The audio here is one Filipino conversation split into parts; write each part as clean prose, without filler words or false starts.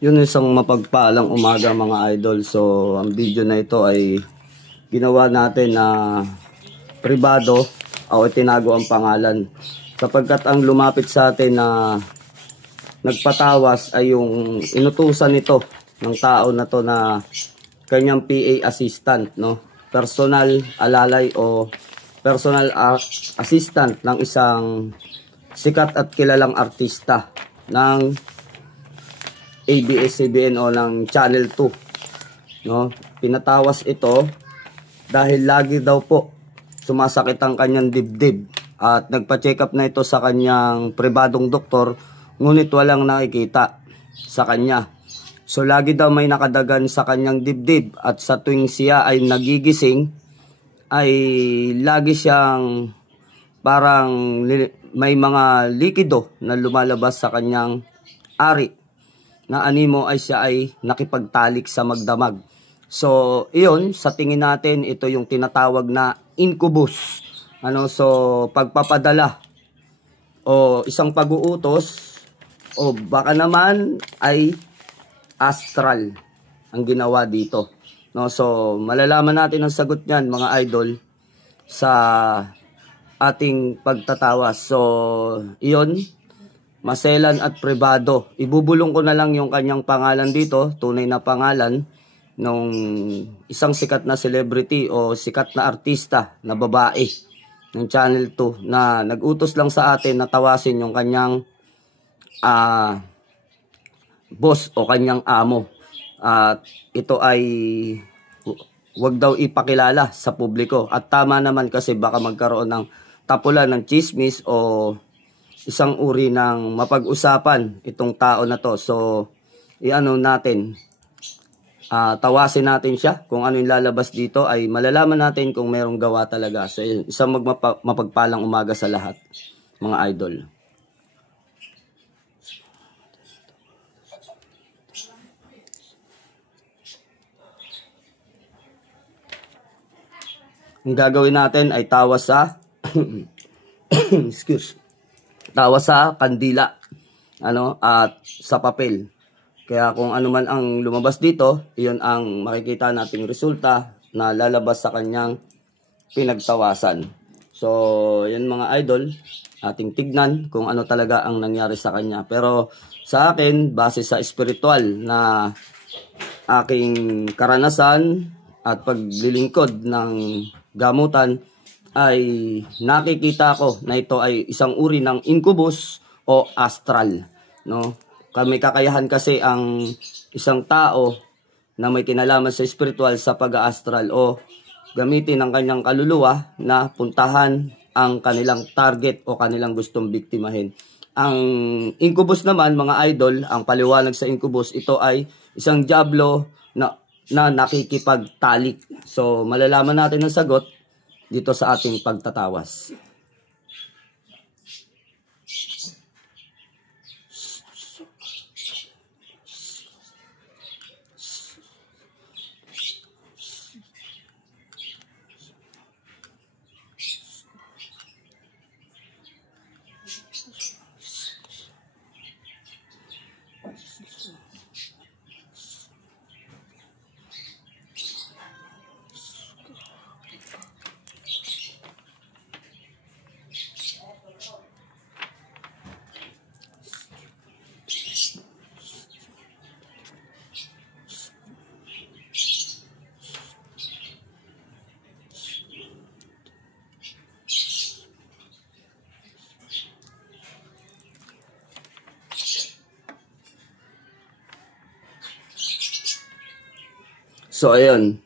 Yun, isang mapagpalang umaga mga idol. So ang video na ito ay ginawa natin na pribado o itinago ang pangalan, sapagkat ang lumapit sa atin na nagpatawas ay yung inutusan nito ng tao na to na kanyang PA assistant, no? Personal alalay o personal assistant ng isang sikat at kilalang artista ng ABS-CBN o ng Channel 2, no? Pinatawas ito dahil lagi daw po sumasakit ang kanyang dibdib at nagpa-check up na ito sa kanyang pribadong doktor, ngunit walang nakikita sa kanya. So lagi daw may nakadagan sa kanyang dibdib at sa tuwing siya ay nagigising ay lagi siyang parang may mga likido na lumalabas sa kanyang ari, na animo ay siya ay nakipagtalik sa magdamag. So iyon, sa tingin natin ito yung tinatawag na incubus. So pagpapadala o isang pag-uutos o baka naman ay astral ang ginawa dito, no? So malalaman natin ang sagot niyan mga idol sa ating pagtatawas. So iyon, maselan at pribado. Ibubulong ko na lang yung kanyang pangalan dito, tunay na pangalan nung isang sikat na celebrity o sikat na artista na babae ng Channel 2 na nag-utos lang sa atin na tawasin yung kanyang boss o kanyang amo. At ito ay wag daw ipakilala sa publiko. At tama naman, kasi baka magkaroon ng tapulan ng chismis o isang uri ng mapag-usapan itong tao na to. So iano natin, tawasin natin siya. Kung ano yung lalabas dito ay malalaman natin kung merong gawa talaga. So isang mapagpalang umaga sa lahat mga idol. Ang gagawin natin ay tawas sa tawas sa kandila, at sa papel. Kaya kung ano man ang lumabas dito, iyon ang makikita nating resulta na lalabas sa kanyang pinagtawasan. So yan mga idol, ating tignan kung ano talaga ang nangyari sa kanya. Pero sa akin, base sa spiritual na aking karanasan at paglilingkod ng gamutan, ay nakikita ko na ito ay isang uri ng incubus o astral, no? May kakayahan kasi ang isang tao na may kinalaman sa spiritual sa pag-astral o gamitin ang kanyang kaluluwa na puntahan ang kanilang target o kanilang gustong biktimahin. Ang incubus naman mga idol, ang paliwanag sa incubus, ito ay isang diablo na nakikipagtalik. So malalaman natin ang sagot dito sa ating pagtatawas. So ayun,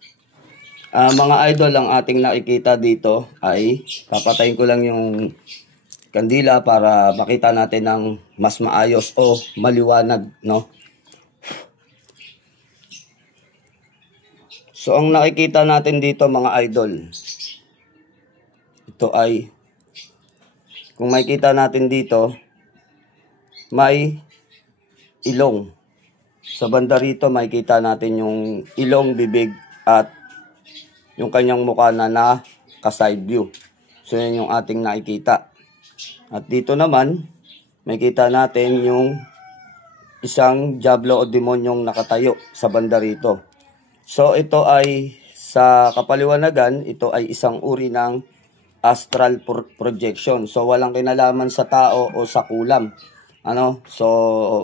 mga idol, ang ating nakikita dito ay papatayin ko lang yung kandila para makita natin ng mas maayos o maliwanag, no? So ang nakikita natin dito mga idol, ito ay, kung makikita natin dito, may ilong. Sa banda rito makikita natin yung ilong, bibig at yung kanyang mukha na naka-side view. So yan yung ating nakikita. At dito naman makikita natin yung isang diablo o demonyong nakatayo sa banda rito. So ito ay sa kapaliwanagan, ito ay isang uri ng astral projection. So walang kinalaman sa tao o sa kulam. So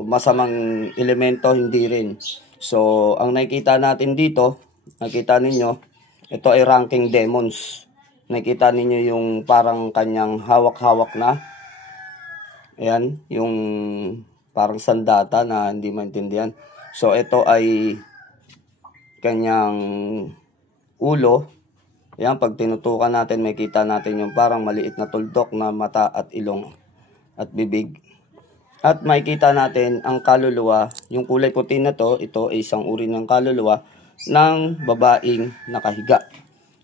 masamang elemento hindi rin. So ang nakikita natin dito, nakita ninyo, ito ay ranking demons. Nakita ninyo yung parang kanyang hawak-hawak na. Ayan, yung parang sandata na hindi maintindihan. So ito ay kanyang ulo. Ayan, pag tinutukan natin, makita natin yung parang maliit na tuldok na mata at ilong at bibig. At makikita natin ang kaluluwa, yung kulay puti na to, ito ay isang uri ng kaluluwa ng babaeng nakahiga.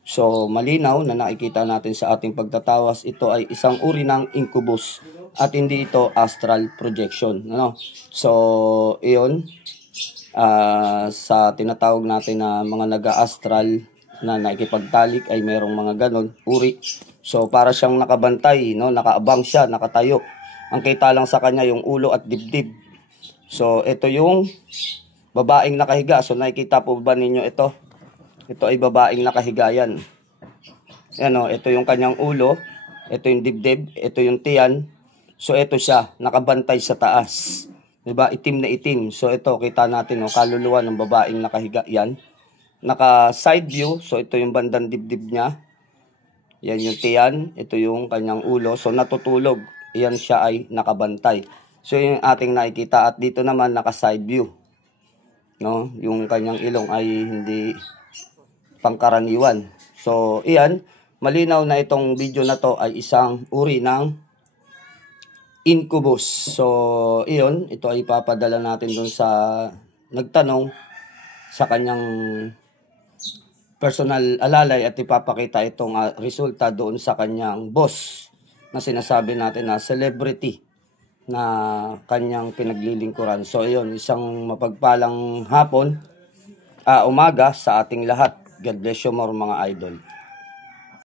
So malinaw na nakikita natin sa ating pagtatawas, ito ay isang uri ng incubus at hindi ito astral projection. So iyon, sa tinatawag natin na mga naga-astral na nakikipagtalik ay merong mga ganon uri. So para siyang nakabantay, nakaabang siya, nakatayo. Ang kita lang sa kanya yung ulo at dibdib. So ito yung babaeng nakahiga. So nakikita po ba ninyo ito? Ito ay babaeng nakahiga yan. Ito yung kanyang ulo, ito yung dibdib, ito yung tiyan. So ito siya, nakabantay sa taas. Diba? Itim na itim. So ito, kita natin, kaluluwa ng babaeng nakahiga yan. Naka side view, so ito yung bandang dibdib niya. Yan yung tiyan, ito yung kanyang ulo. So natutulog, yan siya ay nakabantay. So yung ating nakikita at dito naman naka side view. Yung kanyang ilong ay hindi pangkaraniwan. So iyan, malinaw na itong video na to ay isang uri ng incubus. So iyon, ito ay papadala natin dun sa nagtanong sa kanyang personal alalay at ipapakita itong resulta doon sa kanyang boss na sinasabi natin na celebrity na kanyang pinaglilingkuran. So iyon, isang mapagpalang hapon, umaga sa ating lahat. God bless you more mga idol.